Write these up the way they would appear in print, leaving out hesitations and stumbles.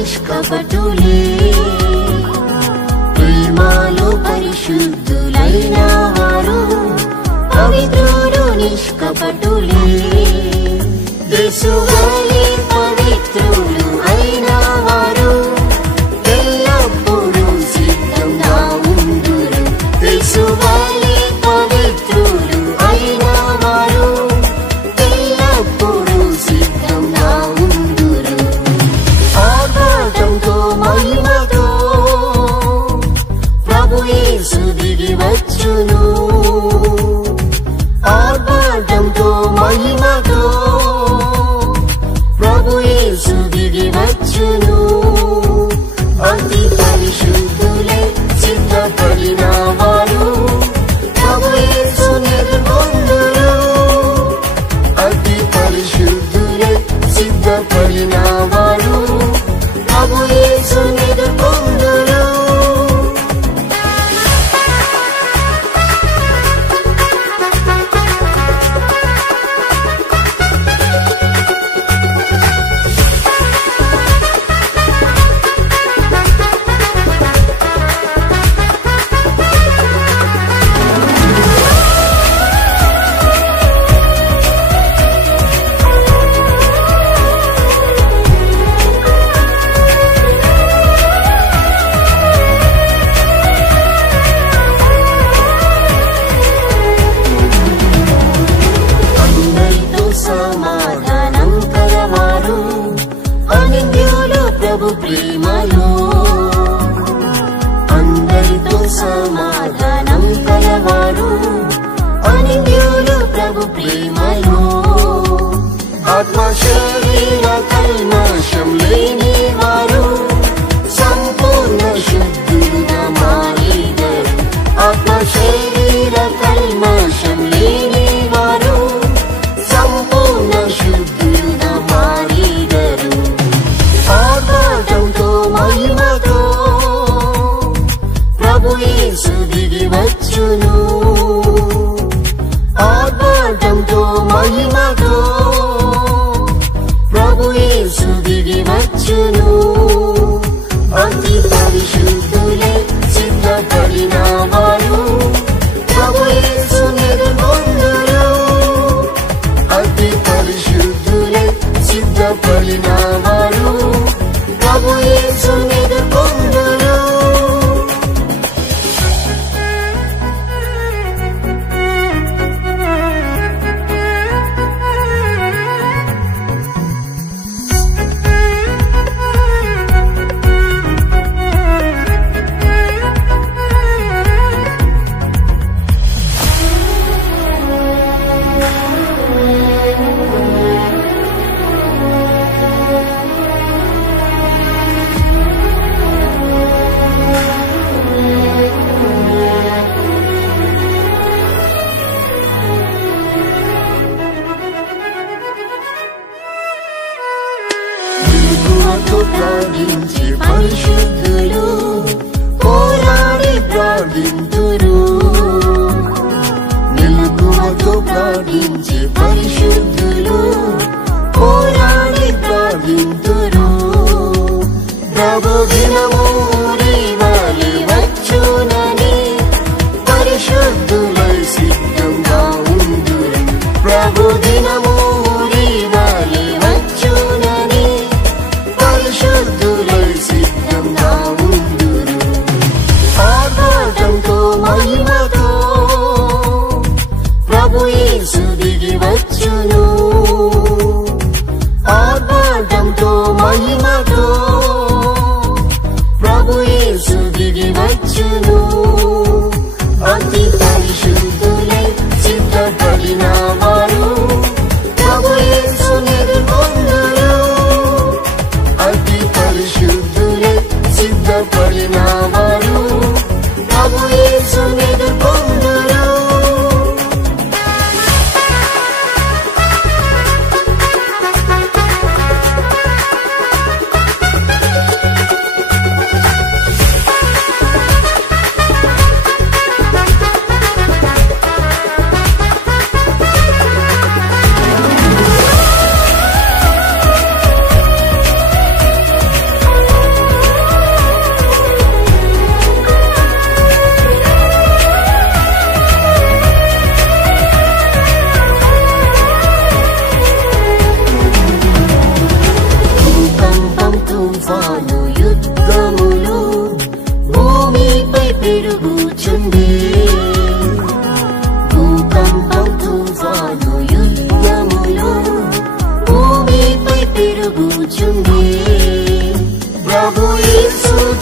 నిష్కపటులే ప్రేమలో పరిశుద్ధులైన వారు పవిత్రులు నిష్కపటులే యేసు వలె పవిత్రులు అయిన వారు ఎల్లప్పుడూ సిద్ధంగా ఉందురు యేసు వలె పవిత్రులు అయిన వారు ఎల్లప్పుడూ సిద్ధంగా ఉందురు ఆర్భాటంతో మహిమతో ప్రభు యేసు దిగి వచ్చును ఆర్భాటంతో మహిమతో ప్రభు యేసు దిగి వచ్చును అతి పరిశుద్ధులే సిద్ధపడిన వారు ప్రభు యేసుని ఎదుర్కొందురు అతి పరిశుద్ధులే సిద్ధపడిన వారు ప్రభు యేసుని ఎదుర్కొందురు ప్రేమలో అందరితో సమాధానం కలవారు అనింద్యులు ప్రభు ప్రేమలో ఆత్మ శరీర కల్మషం లేని వారు సంపూర్ణ శుద్ధులుగా మారేదరు ఆత్మ శరీర కల్మషం లేని వారు సంపూర్ణ శుద్ధులుగా మారేదరు ఆర్భాటంతో మహిమతో ప్రభు యేసు దిగి వచ్చును ఆర్భాటంతో మహిమతో ప్రభు యేసు దిగి వచ్చును అతి పరిశుద్ధులే సిద్ధపడిన వారు ప్రభు యేసుని ఎదుర్కొందురు అతి పరిశుద్ధులే సిద్ధపడిన వారు ప్రభు యేసుని ఎదుర్కొందురు ప్రార్థించి పరిశుద్ధులు పోరాడి ప్రార్థింతురు మెలకువతో ప్రార్థించి పరిశుద్ధులు పోరాడి ప్రార్థింతురు ప్రభు దినము వలె వచ్చునని పరిశుద్ధులై సిద్ధంగా ఉందురు ప్రభు దినము వలె వచ్చునని పరిశుద్ధులై సిద్ధంగా ఉందురు ఆర్భాటంతో మహిమతో ప్రభు యేసు దిగి వచ్చును ఆర్భాటంతో మహిమతో ప్రభు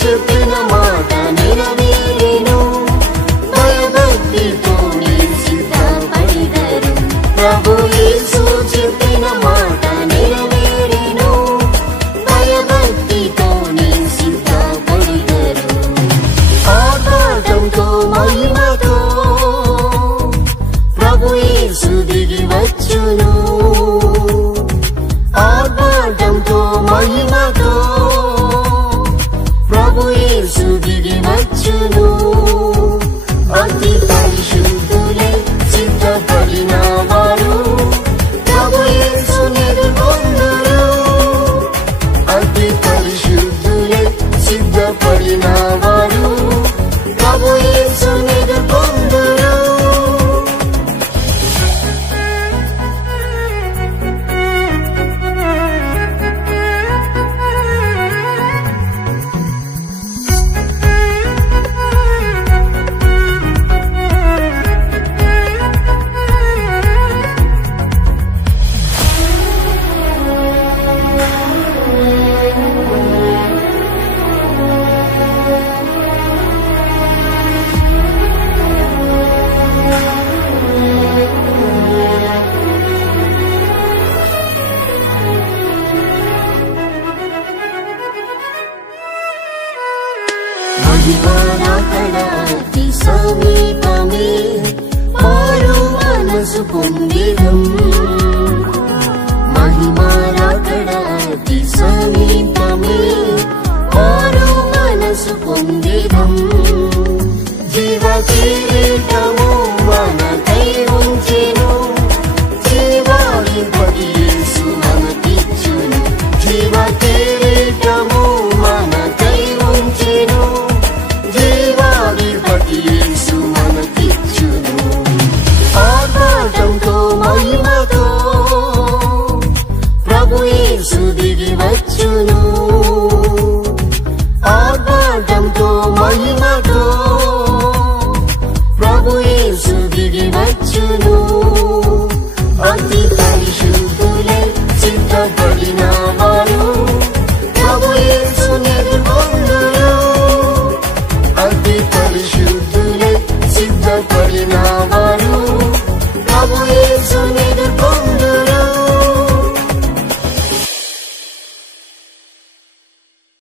చెప్పిన మాట నెరవేరెను భయభక్తితో సిద్ధపడిదరు ప్రభు యేసు చెప్పిన మాట నెరవేరెను భయభక్తితో సిద్ధపడిదరు ఆర్భాటంతో మహిమతో ప్రభు యేసు దిగి వచ్చును ఆర్భాటంతో మహిమతో ప్రభు యేసు దిగి వచ్చును అతి పరిశుద్ధులే సిద్ధపడిన వారు ప్రభు యేసుని ఎదుర్కొందురు అతి పరిశుద్ధులే సిద్ధపడిన వారు ప్రభు యేసుని ఎదుర్కొందురు అతి సమీపమే మారు మనసు పొందిదం మహిమారాకడ అతి సమీపమే మారు మనసు పొందిదం జీవ కిరీటము మనకై ఉంచెను జీవాధిపతి యేసు మనకిచ్చును జీవ కిరీటము మనకై ఉంచెను జీవాధిపతి యేసు మనకిచ్చును ఆర్భాటంతో మహిమతో ప్రభు యేసు దిగి వచ్చును ఆర్భాటంతో మహిమతో ప్రభు యేసు దిగి వచ్చును